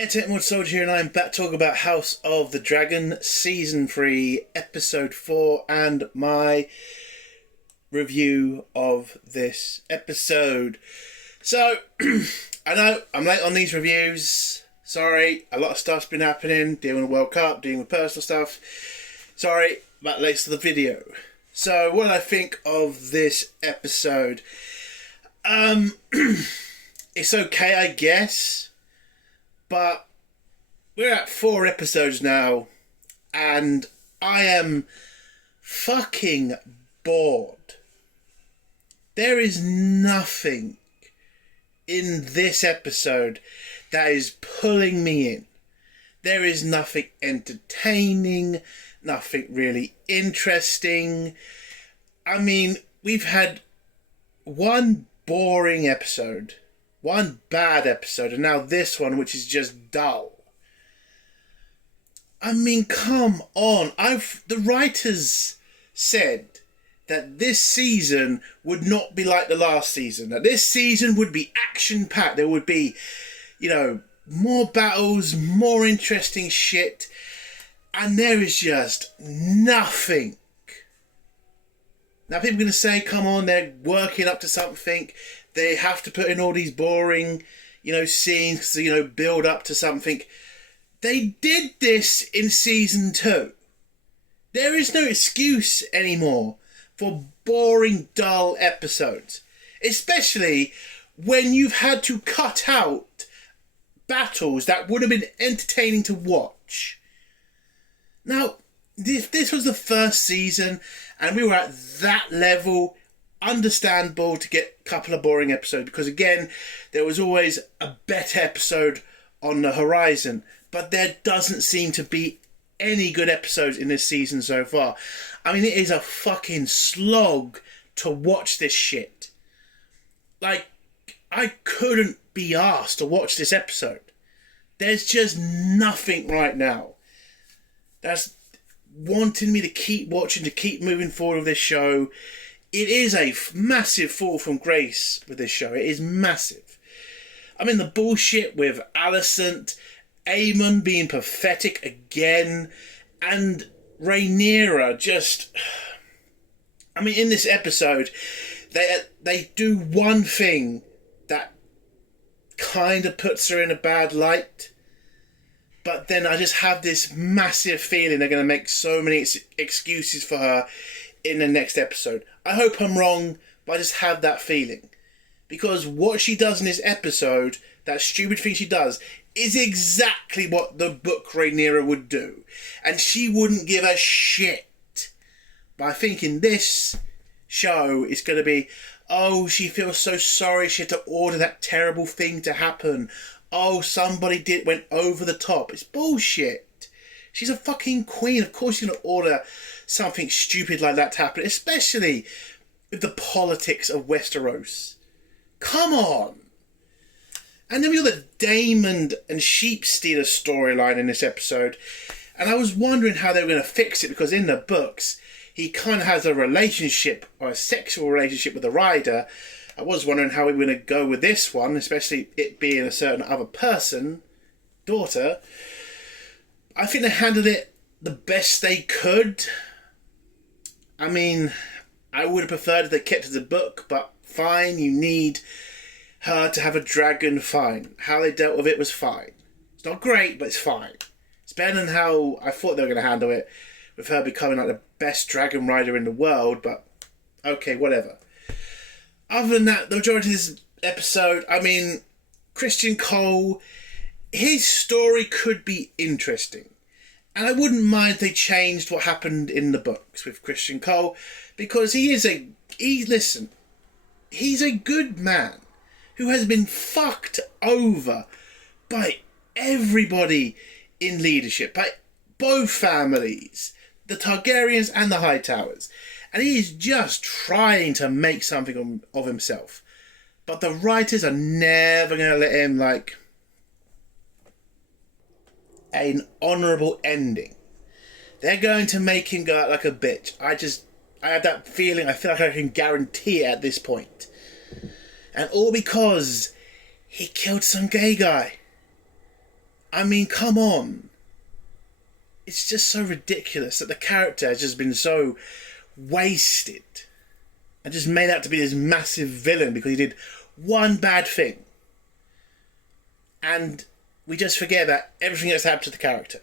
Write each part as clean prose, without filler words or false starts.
Entertainment Soldier here, and I'm back talking about House of the Dragon Season 3, Episode 4, and my review of this episode. So, I know I'm late on these reviews. Sorry, a lot of stuff's been happening, dealing with World Cup, dealing with personal stuff. Sorry, but late to the video. So, what did I think of this episode? It's okay, I guess. But we're at 4 episodes now, and I am fucking bored. There is nothing in this episode that is pulling me in. There is nothing entertaining, nothing really interesting. I mean, we've had one boring episode, one bad episode, and now this one, which is just dull. I mean, come on. The writers said that this season would not be like the last season. That this season would be action-packed. There would be, more battles, more interesting shit. And there is just nothing. Now, people are going to say, come on, they're working up to something. They have to put in all these boring, scenes to, build up to something. They did this in season 2. There is no excuse anymore for boring, dull episodes. Especially when you've had to cut out battles that would have been entertaining to watch. Now, if this was the first season and we were at that level, understandable to get a couple of boring episodes, because again, there was always a better episode on the horizon, but there doesn't seem to be any good episodes in this season so far. I mean, it is a fucking slog to watch this shit. Like, I couldn't be asked to watch this episode. There's just nothing right now that's wanting me to keep watching, to keep moving forward with this show. It is a massive fall from grace with this show. It is massive. I mean, the bullshit with Alicent, Aemon being pathetic again, and Rhaenyra just... I mean, in this episode, they do one thing that kind of puts her in a bad light, but then I just have this massive feeling they're going to make so many excuses for her in the next episode. I hope I'm wrong, but I just have that feeling. Because what she does in this episode, that stupid thing she does, is exactly what the book Rhaenyra would do. And she wouldn't give a shit. But I think in this show, it's going to be, oh, she feels so sorry she had to order that terrible thing to happen. Oh, somebody went over the top. It's bullshit. She's a fucking queen. Of course she's going to order something stupid like that to happen, especially with the politics of Westeros. Come on. And then we got the Daemon and Sheepstealer storyline in this episode, and I was wondering how they were going to fix it, because in the books he kind of has a relationship, or a sexual relationship, with the Rider. I was wondering how we were going to go with this one, especially it being a certain other person, daughter. I think they handled it the best they could. I mean, I would have preferred if they kept to the book, but fine, you need her to have a dragon, fine. How they dealt with it was fine. It's not great, but it's fine. It's better than how I thought they were going to handle it, with her becoming like the best dragon rider in the world, but okay, whatever. Other than that, the majority of this episode, I mean, Criston Cole, his story could be interesting. And I wouldn't mind if they changed what happened in the books with Criston Cole, because he's a good man who has been fucked over by everybody in leadership, by both families, the Targaryens and the Hightowers. And he is just trying to make something of himself. But the writers are never going to let him, an honourable ending. They're going to make him go out like a bitch. I have that feeling. I feel like I can guarantee it at this point. And all because he killed some gay guy. I mean, come on. It's just so ridiculous that the character has just been so wasted and just made out to be this massive villain because he did one bad thing. And we just forget about everything that's happened to the character.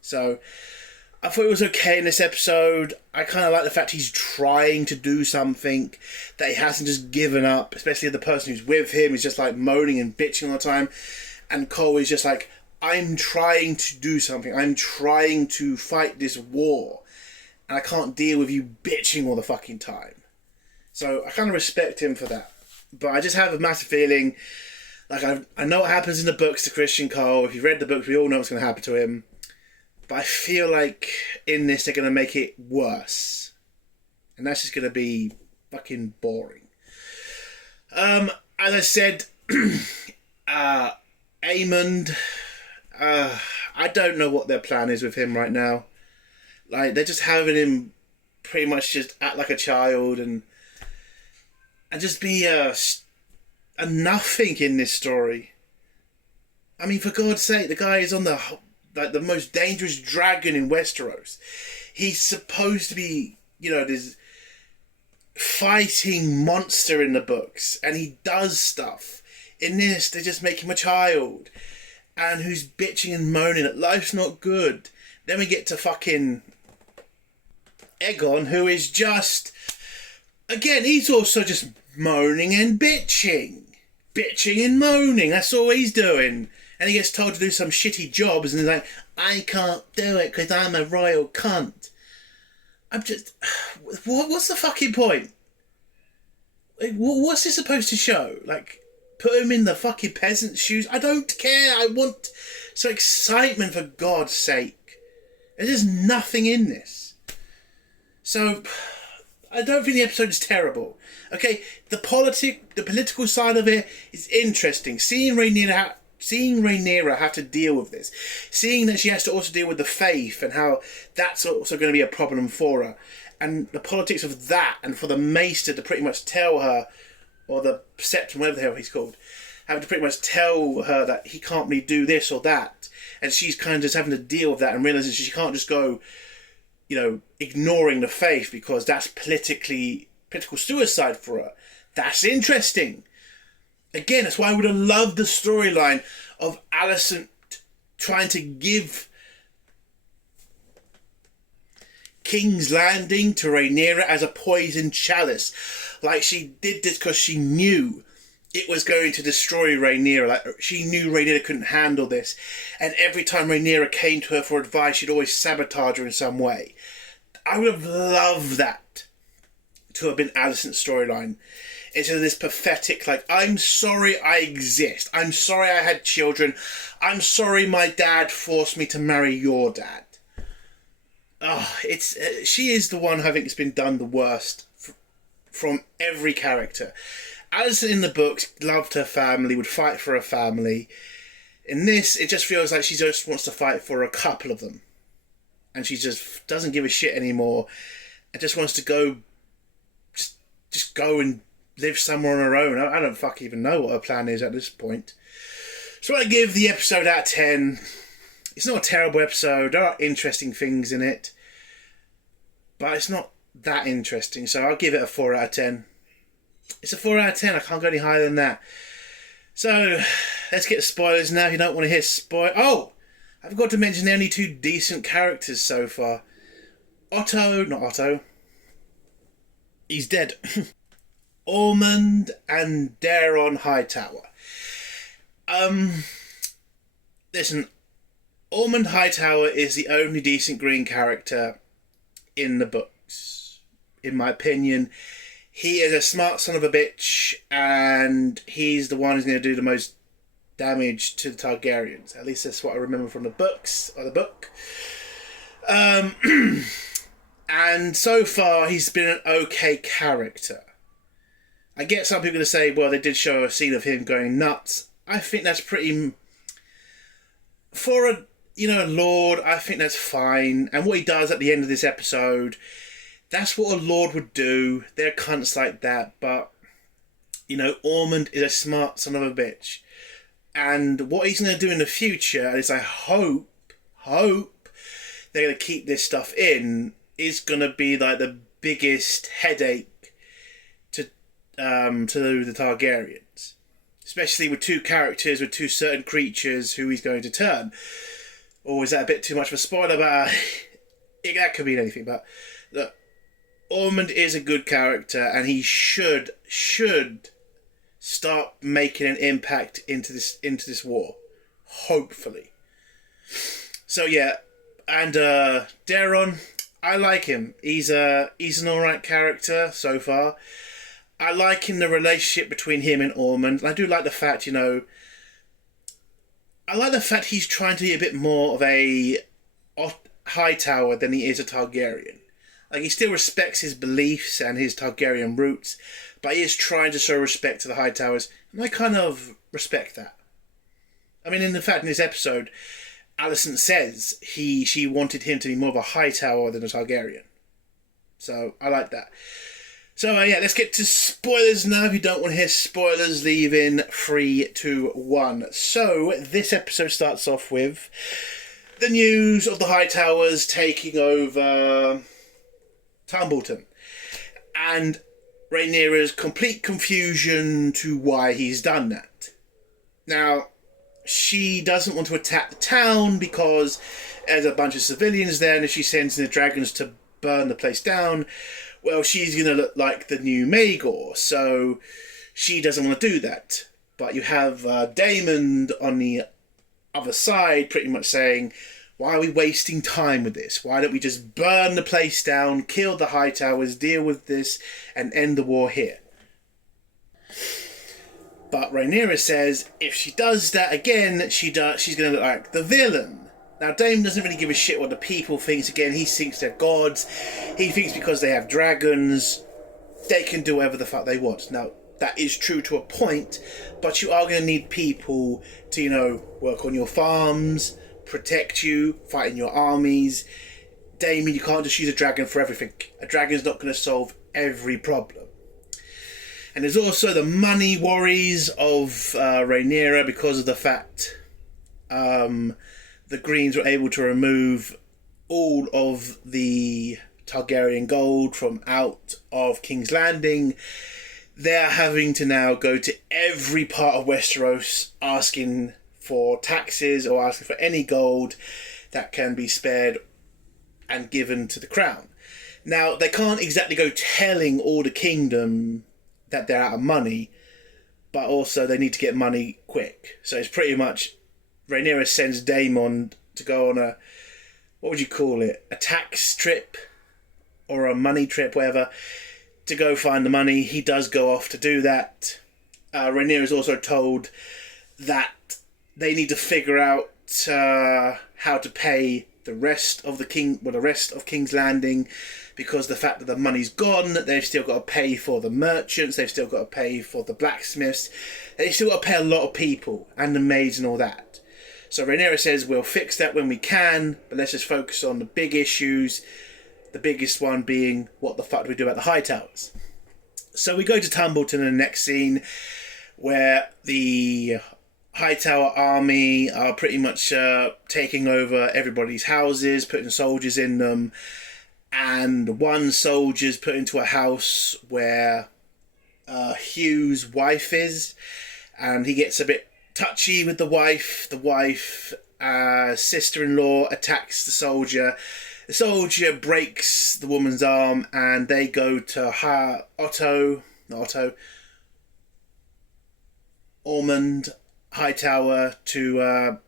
So, I thought it was okay in this episode. I kind of like the fact he's trying to do something, that he hasn't just given up, especially the person who's with him is just like moaning and bitching all the time. And Cole is just like, I'm trying to do something. I'm trying to fight this war. And I can't deal with you bitching all the fucking time. So I kind of respect him for that. But I just have a massive feeling, like I know what happens in the books to Christian Cole. If you've read the books, we all know what's going to happen to him. But I feel like in this they're going to make it worse. And that's just going to be fucking boring. As I said, Aemond, I don't know what their plan is with him right now. Like, they're just having him pretty much just act like a child and just be a nothing in this story. I mean, for God's sake, the guy is on the most dangerous dragon in Westeros. He's supposed to be, this fighting monster in the books, and he does stuff. In this, they just make him a child, and who's bitching and moaning that life's not good. Then we get to fucking Aegon, who is just, again, he's also just moaning and bitching. Bitching and moaning, that's all he's doing. And he gets told to do some shitty jobs, and he's like, I can't do it because I'm a royal cunt. I'm just... What's the fucking point? Like, what's this supposed to show? Like, put him in the fucking peasant's shoes? I don't care. I want some excitement, for God's sake. There's just nothing in this. So, I don't think the episode is terrible. Okay, the political side of it is interesting. Seeing Rhaenyra have to deal with this. Seeing that she has to also deal with the faith and how that's also going to be a problem for her. And the politics of that, and for the Maester to pretty much tell her, or the Septon, whatever the hell he's called, having to pretty much tell her that he can't really do this or that. And she's kind of just having to deal with that and realising she can't just go, ignoring the faith because that's political suicide for her. That's interesting. Again, that's why I would have loved the storyline of Alicent trying to give King's Landing to Rhaenyra as a poisoned chalice. Like, she did this because she knew it was going to destroy Rhaenyra. Like, she knew Rhaenyra couldn't handle this. And every time Rhaenyra came to her for advice, she'd always sabotage her in some way. I would have loved that to have been Alicent's storyline. Instead of this pathetic, like, I'm sorry I exist. I'm sorry I had children. I'm sorry my dad forced me to marry your dad. She is the one I think has been done the worst from every character. Alicent in the books loved her family, would fight for her family. In this, it just feels like she just wants to fight for a couple of them. And she just doesn't give a shit anymore. And just wants to go, just go and live somewhere on her own. I don't fucking even know what her plan is at this point. So I give the episode out of 10. It's not a terrible episode. There are interesting things in it. But it's not that interesting. So I'll give it a 4 out of 10. It's a 4 out of 10. I can't go any higher than that. So let's get to spoilers now. If you don't want to hear Oh! I forgot to mention the only 2 decent characters so far. Not Otto. He's dead. Ormond and Daeron Hightower. Listen, Ormond Hightower is the only decent green character in the books, in my opinion. He is a smart son of a bitch, and he's the one who's going to do the most damage to the Targaryens. At least that's what I remember from the books, or the book. And so far, he's been an okay character. I get some people to say, well, they did show a scene of him going nuts. I think that's pretty... For a lord, I think that's fine. And what he does at the end of this episode, that's what a lord would do. They're cunts like that. But, Ormond is a smart son of a bitch. And what he's going to do in the future is, I hope they're going to keep this stuff in, is going to be like the biggest headache to the Targaryens. Especially with two characters, with two certain creatures who he's going to turn. Or is that a bit too much of a spoiler? But that could mean anything. But look, Ormond is a good character, and he should start making an impact into this war. Hopefully. So yeah, and Daeron, I like him. He's an alright character so far. I like the relationship between him and Ormond. And I do like the fact, I like the fact he's trying to be a bit more of a Hightower than he is a Targaryen. Like, he still respects his beliefs and his Targaryen roots, but he is trying to show respect to the Hightowers, and I kind of respect that. I mean, in this episode, Alicent says she wanted him to be more of a Hightower than a Targaryen. So, I like that. So, yeah, let's get to spoilers now. If you don't want to hear spoilers, leave in 3, 2, 1. So, this episode starts off with the news of the Hightowers taking over Tumbleton. And Rhaenyra's complete confusion to why he's done that. Now, she doesn't want to attack the town because there's a bunch of civilians there, and if she sends in the dragons to burn the place down, well, she's going to look like the new Maegor, so she doesn't want to do that. But you have Daemon on the other side pretty much saying, why are we wasting time with this? Why don't we just burn the place down, kill the Hightowers, deal with this, and end the war here? But Rhaenyra says if she does that again, she's going to look like the villain. Now, Daemon doesn't really give a shit what the people think. Again, he thinks they're gods. He thinks because they have dragons, they can do whatever the fuck they want. Now, that is true to a point, but you are going to need people to, work on your farms, protect you, fight in your armies. Daemon, you can't just use a dragon for everything. A dragon's not going to solve every problem. And there's also the money worries of Rhaenyra because of the fact the Greens were able to remove all of the Targaryen gold from out of King's Landing. They're having to now go to every part of Westeros asking for taxes or asking for any gold that can be spared and given to the crown. Now, they can't exactly go telling all the kingdom that they're out of money, but also they need to get money quick. So it's pretty much Rhaenyra sends Daemon to go on a, what would you call it, a tax trip or a money trip, whatever, to go find the money. He does go off to do that. Rhaenyra is also told that they need to figure out how to pay the rest of King's Landing, because the fact that the money's gone, they've still got to pay for the merchants, they've still got to pay for the blacksmiths, they've still got to pay a lot of people and the maids and all that. So Rhaenyra says we'll fix that when we can, but let's just focus on the big issues. The biggest one being, what the fuck do we do about the Hightowers? So we go to Tumbleton in the next scene, where the Hightower army are pretty much taking over everybody's houses, putting soldiers in them, and one soldier's put into a house where Hugh's wife is, and he gets a bit touchy with the wife. The wife, sister-in-law, attacks the soldier. The soldier breaks the woman's arm, and they go to Ormond Hightower to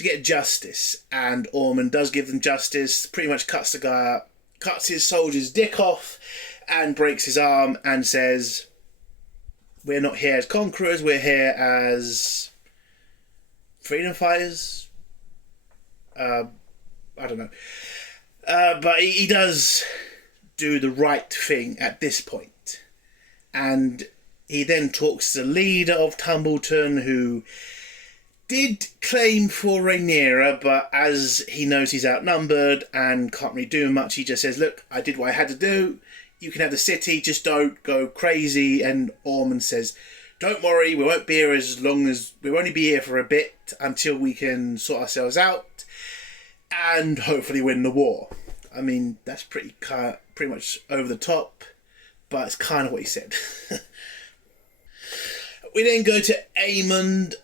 get justice. And Ormond does give them justice, pretty much cuts the guy up, cuts his soldier's dick off, and breaks his arm, and says, we're not here as conquerors, we're here as freedom fighters. I don't know. But he does do the right thing at this point. And he then talks to the leader of Tumbleton, who did claim for Rhaenyra, but as he knows he's outnumbered and can't really do much, he just says, look, I did what I had to do. You can have the city, just don't go crazy. And Ormond says, don't worry, we won't be here as long as... We'll only be here for a bit until we can sort ourselves out and hopefully win the war. I mean, that's pretty much over the top, but it's kind of what he said. We then go to Aegon,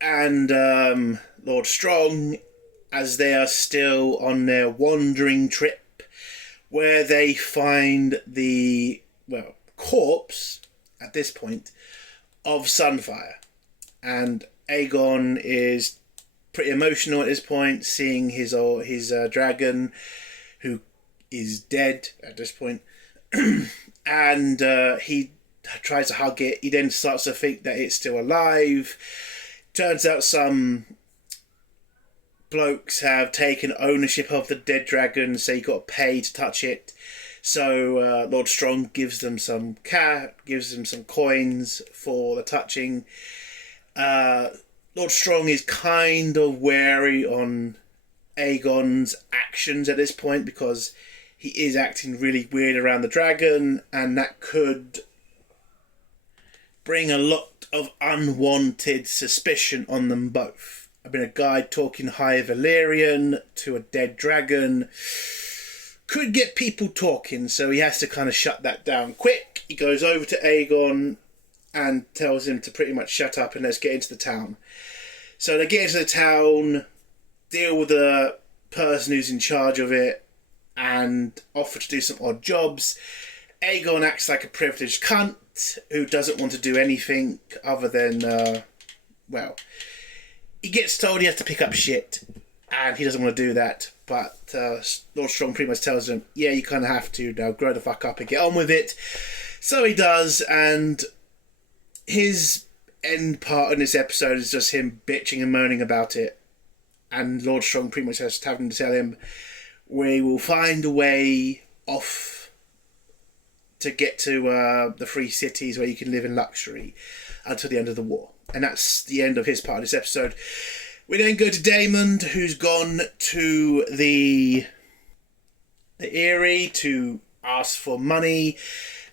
and Lord Strong, as they are still on their wandering trip, where they find the, corpse, at this point, of Sunfire. And Aegon is pretty emotional at this point, seeing his dragon, who is dead at this point. And he tries to hug it. He then starts to think that it's still alive. Turns out some blokes have taken ownership of the dead dragon, so you got to pay to touch it. So Lord Strong gives them some coins for the touching. Lord Strong is kind of wary on Aegon's actions at this point, because he is acting really weird around the dragon, and that could bring a lot of unwanted suspicion on them both. I mean, a guy talking High Valyrian to a dead dragon could get people talking, so he has to kind of shut that down quick. He goes over to Aegon and tells him to pretty much shut up and let's get into the town. So they get into the town, deal with the person who's in charge of it, and offer to do some odd jobs. Aegon acts like a privileged cunt who doesn't want to do anything other than, he gets told he has to pick up shit, and he doesn't want to do that. But Lord Strong pretty much tells him, yeah, you kind of have to now, grow the fuck up and get on with it. So he does, and his end part in this episode is just him bitching and moaning about it. And Lord Strong pretty much has having to tell him, we will find a way off to get to the free cities where you can live in luxury until the end of the war. And that's the end of his part of this episode. We then go to Daemon, who's gone to the Eyrie to ask for money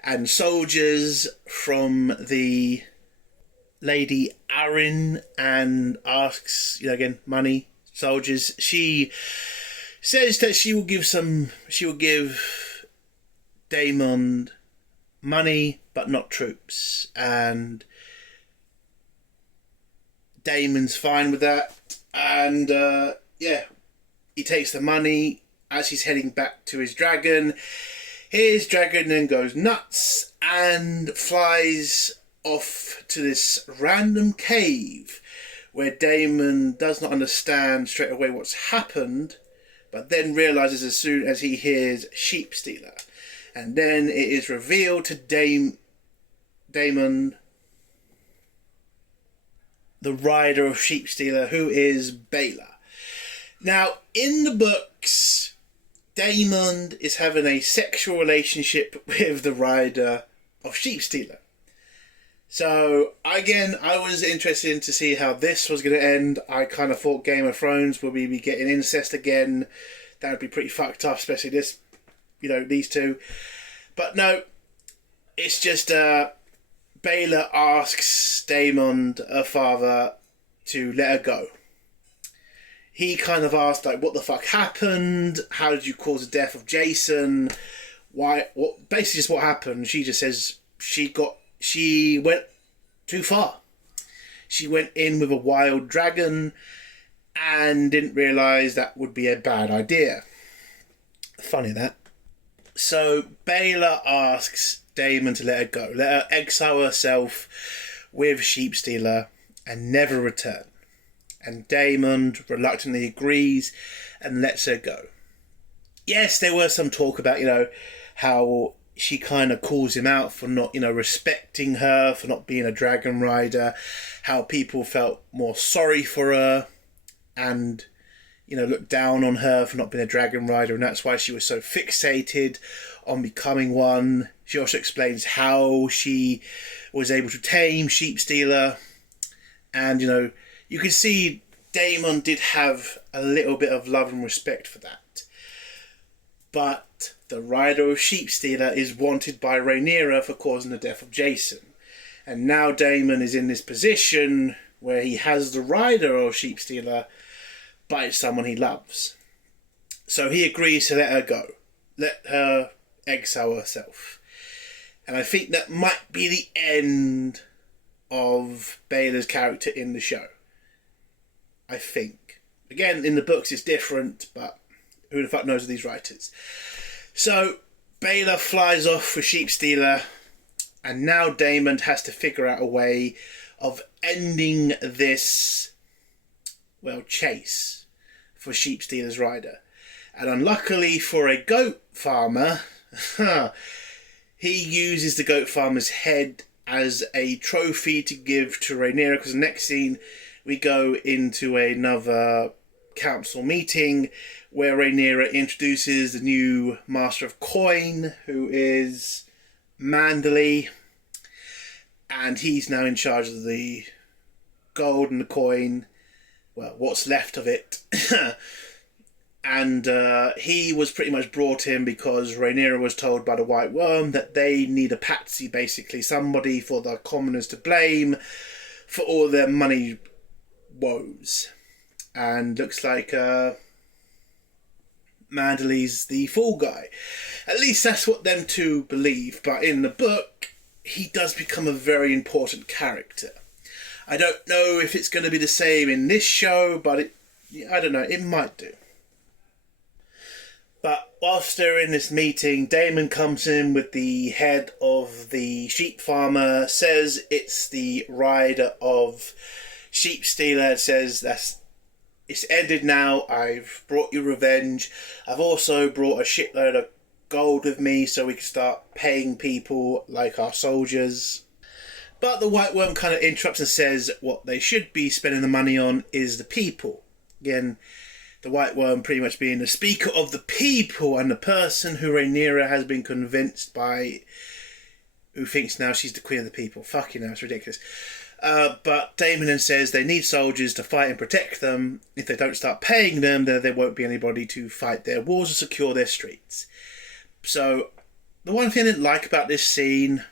and soldiers from the Lady Arryn, and asks, again, money, soldiers. She says that she will give Daemon money, but not troops. And Daemon's fine with that. And, he takes the money as he's heading back to his dragon. His dragon then goes nuts and flies off to this random cave where Daemon does not understand straight away what's happened, but then realises as soon as he hears Sheep Stealer. And then it is revealed to Daemon, the rider of Sheep Stealer, who is Baela. Now, in the books, Daemon is having a sexual relationship with the rider of Sheep Stealer. So, again, I was interested to see how this was going to end. I kind of thought Game of Thrones would be getting incest again. That would be pretty fucked up, especially these two. But no, it's just Baela asks Daemon, her father, to let her go. He kind of asked, what the fuck happened? How did you cause the death of Jason? Basically just what happened. She just says she went too far. She went in with a wild dragon and didn't realise that would be a bad idea. Funny that. So Baela asks Daemon to let her go. Let her exile herself with Sheep Stealer and never return. And Daemon reluctantly agrees and lets her go. Yes, there was some talk about, how she kind of calls him out for not, respecting her, for not being a dragon rider, how people felt more sorry for her and, looked down on her for not being a dragon rider, and that's why she was so fixated on becoming one. She also explains how she was able to tame Sheep Stealer, and, you can see Daemon did have a little bit of love and respect for that. But the rider of Sheepstealer is wanted by Rhaenyra for causing the death of Jason. And now Daemon is in this position where he has the rider of Sheepstealer, but it's someone he loves. So he agrees to let her go. Let her exile herself. And I think that might be the end of Baela's character in the show. I think. Again, in the books it's different, but who the fuck knows these writers? So, Baela flies off for Sheepstealer, and now Daemon has to figure out a way of ending this, chase for Sheepstealer's rider. And unluckily for a goat farmer, he uses the goat farmer's head as a trophy to give to Rhaenyra, because the next scene we go into another council meeting where Rhaenyra introduces the new Master of Coin, who is Manderley, and he's now in charge of the gold and the coin, what's left of it. And he was pretty much brought in because Rhaenyra was told by the White Worm that they need a patsy, basically, somebody for the commoners to blame for all their money woes. And looks like Manderley's the fall guy. At least that's what them two believe. But in the book, he does become a very important character. I don't know if it's going to be the same in this show, but I don't know, it might do. But whilst they're in this meeting, Daemon comes in with the head of the sheep farmer, says it's the rider of Sheepstealer, says it's ended now, I've brought you revenge. I've also brought a shitload of gold with me so we can start paying people like our soldiers. But the White Worm kind of interrupts and says what they should be spending the money on is the people. Again, the White Worm pretty much being the speaker of the people and the person who Rhaenyra has been convinced by, who thinks now she's the queen of the people. Fucking hell, it's ridiculous. But Daemon then says they need soldiers to fight and protect them. If they don't start paying them, then there won't be anybody to fight their wars or secure their streets. So, the one thing I didn't like about this scene,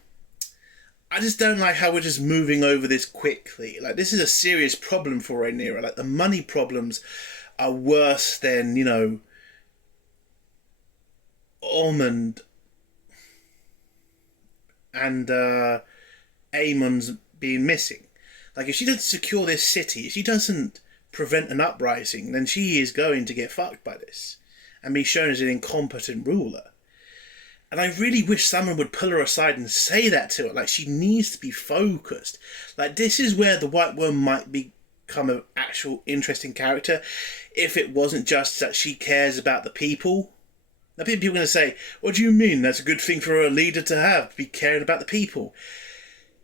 I just don't like how we're just moving over this quickly. Like, this is a serious problem for Rhaenyra. Like, the money problems are worse than, Ormond and Aemon's being missing. Like, if she doesn't secure this city, if she doesn't prevent an uprising, then she is going to get fucked by this and be shown as an incompetent ruler. And I really wish someone would pull her aside and say that to her. Like, she needs to be focused. Like, this is where the White Worm might become an actual interesting character if it wasn't just that she cares about the people. Now, people are going to say, what do you mean? That's a good thing for a leader to have, be caring about the people.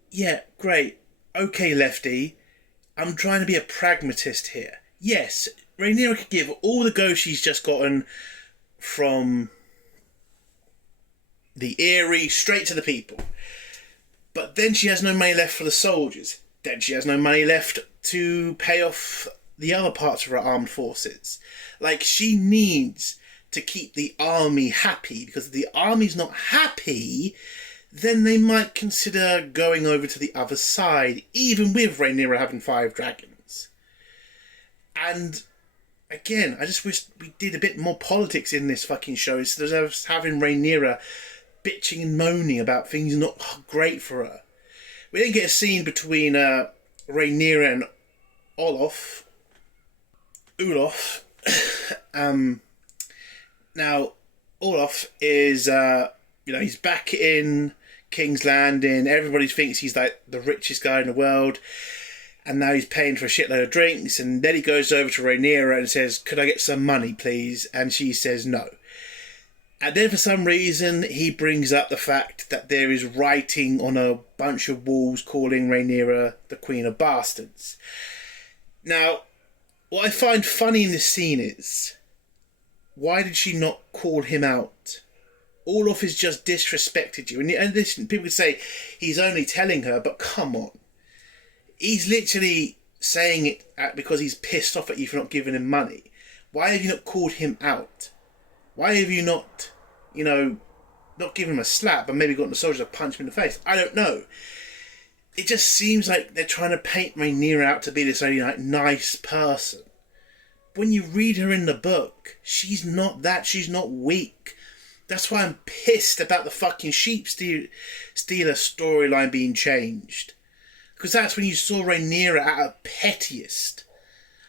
Yeah, great. Okay, Lefty. I'm trying to be a pragmatist here. Yes, Rhaenyra could give all the go she's just gotten from the Eyrie straight to the people. But then she has no money left for the soldiers. Then she has no money left to pay off the other parts of her armed forces. Like, she needs to keep the army happy, because if the army's not happy, then they might consider going over to the other side, even with Rhaenyra having 5 dragons. And again, I just wish we did a bit more politics in this fucking show instead of having Rhaenyra bitching and moaning about things not great for her. We then get a scene between Rhaenyra and Olaf. Now, Olaf is, he's back in King's Landing. Everybody thinks he's like the richest guy in the world. And now he's paying for a shitload of drinks. And then he goes over to Rhaenyra and says, could I get some money, please? And she says no. And then for some reason, he brings up the fact that there is writing on a bunch of walls calling Rhaenyra the Queen of Bastards. Now, what I find funny in this scene is, why did she not call him out? Olaf has just disrespected you. And listen, people could say he's only telling her, but come on. He's literally saying it because he's pissed off at you for not giving him money. Why have you not called him out? Why have you not you know, not give him a slap, but maybe got the soldier to punch him in the face. I don't know. It just seems like they're trying to paint Rhaenyra out to be this very like nice person. When you read her in the book, she's not that. She's not weak. That's why I'm pissed about the fucking sheep stealer storyline being changed. Because that's when you saw Rhaenyra at her pettiest.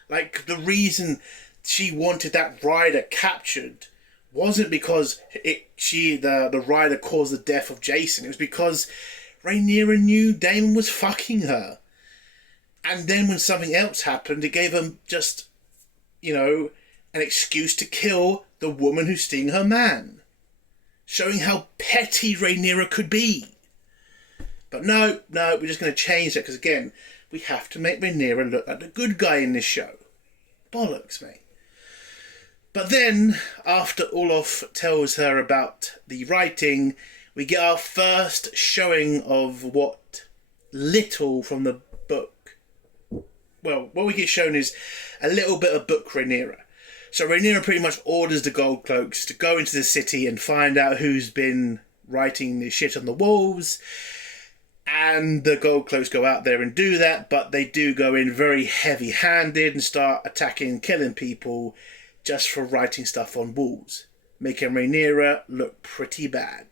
Like, the reason she wanted that rider captured wasn't because the rider caused the death of Jason. It was because Rhaenyra knew Daemon was fucking her. And then when something else happened, it gave him just, an excuse to kill the woman who's stealing her man. Showing how petty Rhaenyra could be. But no, we're just going to change that because, again, we have to make Rhaenyra look like the good guy in this show. Bollocks, mate. But then, after Olaf tells her about the writing, we get our first showing of what little from the book. Well, what we get shown is a little bit of book Rhaenyra. So Rhaenyra pretty much orders the Gold Cloaks to go into the city and find out who's been writing the shit on the walls. And the Gold Cloaks go out there and do that, but they do go in very heavy-handed and start attacking and killing people just for writing stuff on walls, making Rhaenyra look pretty bad.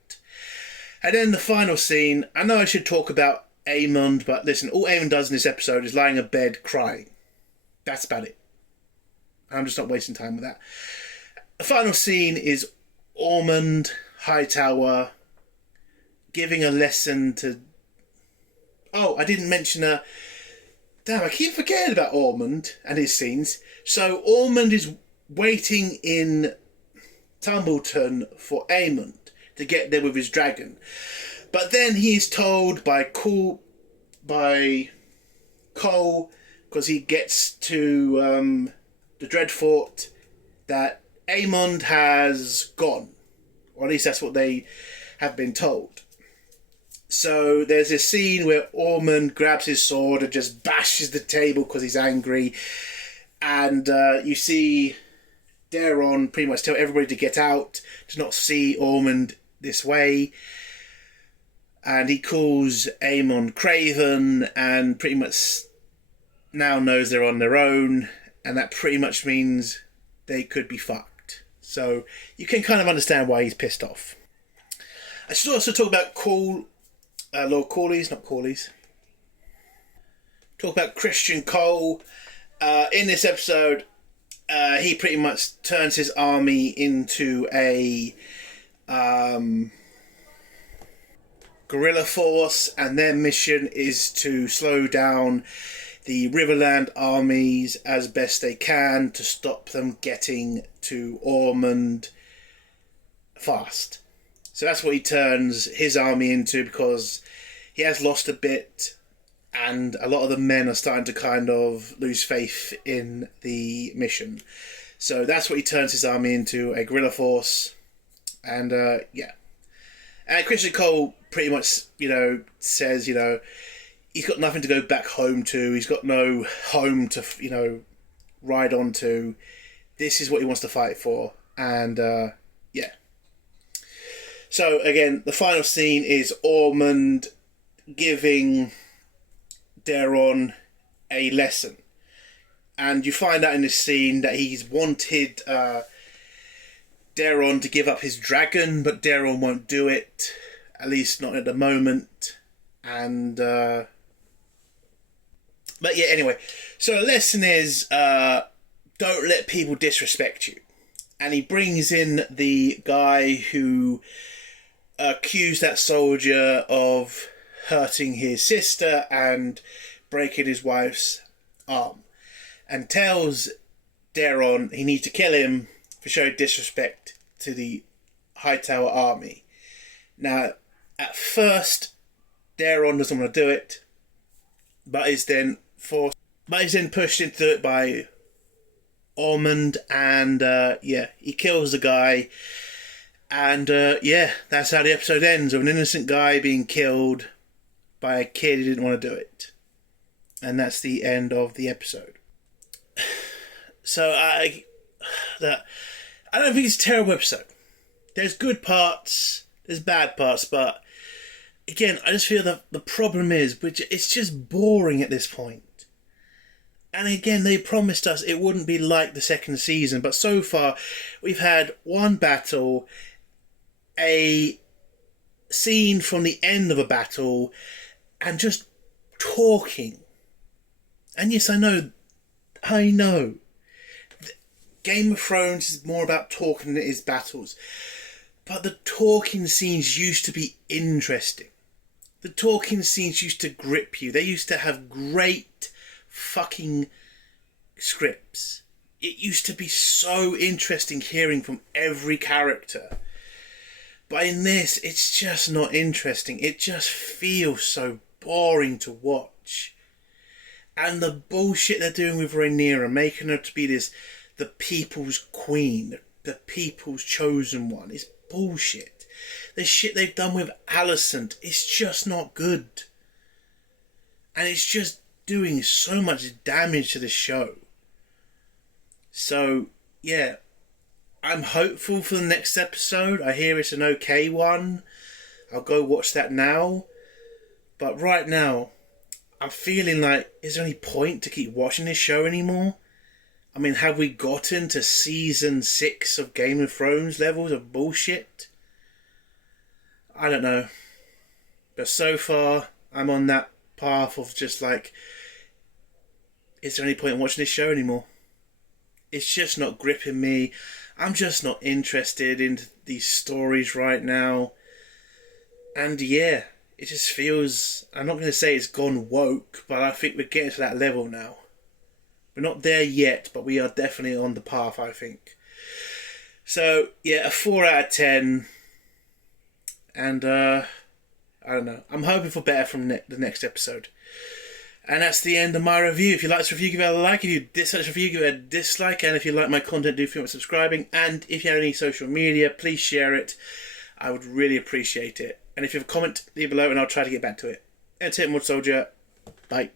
And then the final scene, I know I should talk about Aemond, but listen, all Aemond does in this episode is lying in bed crying. That's about it. I'm just not wasting time with that. The final scene is Ormond Hightower giving a lesson to... Oh, I didn't mention Damn, I keep forgetting about Ormond and his scenes. So Ormond is waiting in Tumbleton for Aemond to get there with his dragon. But then he is told by Cole, because he gets to the Dreadfort, that Aemond has gone. Or at least that's what they have been told. So there's this scene where Ormond grabs his sword and just bashes the table because he's angry. And you see Daeron pretty much tell everybody to get out, to not see Ormond this way. And he calls Aemond Craven and pretty much now knows they're on their own. And that pretty much means they could be fucked. So you can kind of understand why he's pissed off. I should also talk about Lord Corlys, not Corlys. Talk about Christian Cole. In this episode, he pretty much turns his army into a guerrilla force, and their mission is to slow down the Riverland armies as best they can to stop them getting to Ormond fast. So that's what he turns his army into, because he has lost a bit and a lot of the men are starting to kind of lose faith in the mission. So that's what he turns his army into, a guerrilla force. And yeah. And Christian Cole pretty much, says, he's got nothing to go back home to. He's got no home to, ride on to. This is what he wants to fight for. And yeah. So again, the final scene is Ormond giving Daeron a lesson. And you find out in this scene that he's wanted Daeron to give up his dragon, but Daeron won't do it, at least not at the moment. And but yeah, anyway, so the lesson is don't let people disrespect you. And he brings in the guy who accused that soldier of hurting his sister and breaking his wife's arm, and tells Daeron he needs to kill him for showing disrespect to the Hightower army. Now, at first, Daeron doesn't want to do it, but is then pushed into it by Ormond, and yeah, he kills the guy. And yeah, that's how the episode ends, with an innocent guy being killed by a kid who didn't want to do it. And that's the end of the episode. So I don't think it's a terrible episode. There's good parts, there's bad parts, but again, I just feel that the problem is, which it's just boring at this point. And again, they promised us it wouldn't be like the second season, but so far we've had one battle, a scene from the end of a battle, and just talking. And yes, I know. Game of Thrones is more about talking than it is battles. But the talking scenes used to be interesting. The talking scenes used to grip you. They used to have great fucking scripts. It used to be so interesting hearing from every character. But in this, it's just not interesting. It just feels so boring to watch. And the bullshit they're doing with Rhaenyra, making her to be the people's queen, the people's chosen one, is bullshit. The shit they've done with Alicent is just not good. And it's just doing so much damage to the show. So, yeah. I'm hopeful for the next episode. I hear it's an okay one. I'll go watch that now. But right now, I'm feeling like, is there any point to keep watching this show anymore? I mean, have we gotten to season 6 of Game of Thrones levels of bullshit? I don't know. But so far, I'm on that path of just like, is there any point in watching this show anymore? It's just not gripping me. I'm just not interested in these stories right now. And yeah, it just feels, I'm not going to say it's gone woke, but I think we're getting to that level now. We're not there yet, but we are definitely on the path, I think. So, yeah, a 4 out of 10. And, I don't know. I'm hoping for better from the next episode. And that's the end of my review. If you like this review, give it a like. If you dislike this review, give it a dislike. And if you like my content, do feel like subscribing. And if you have any social media, please share it. I would really appreciate it. And if you have a comment, leave below and I'll try to get back to it. Entertainment Soldier. Bye.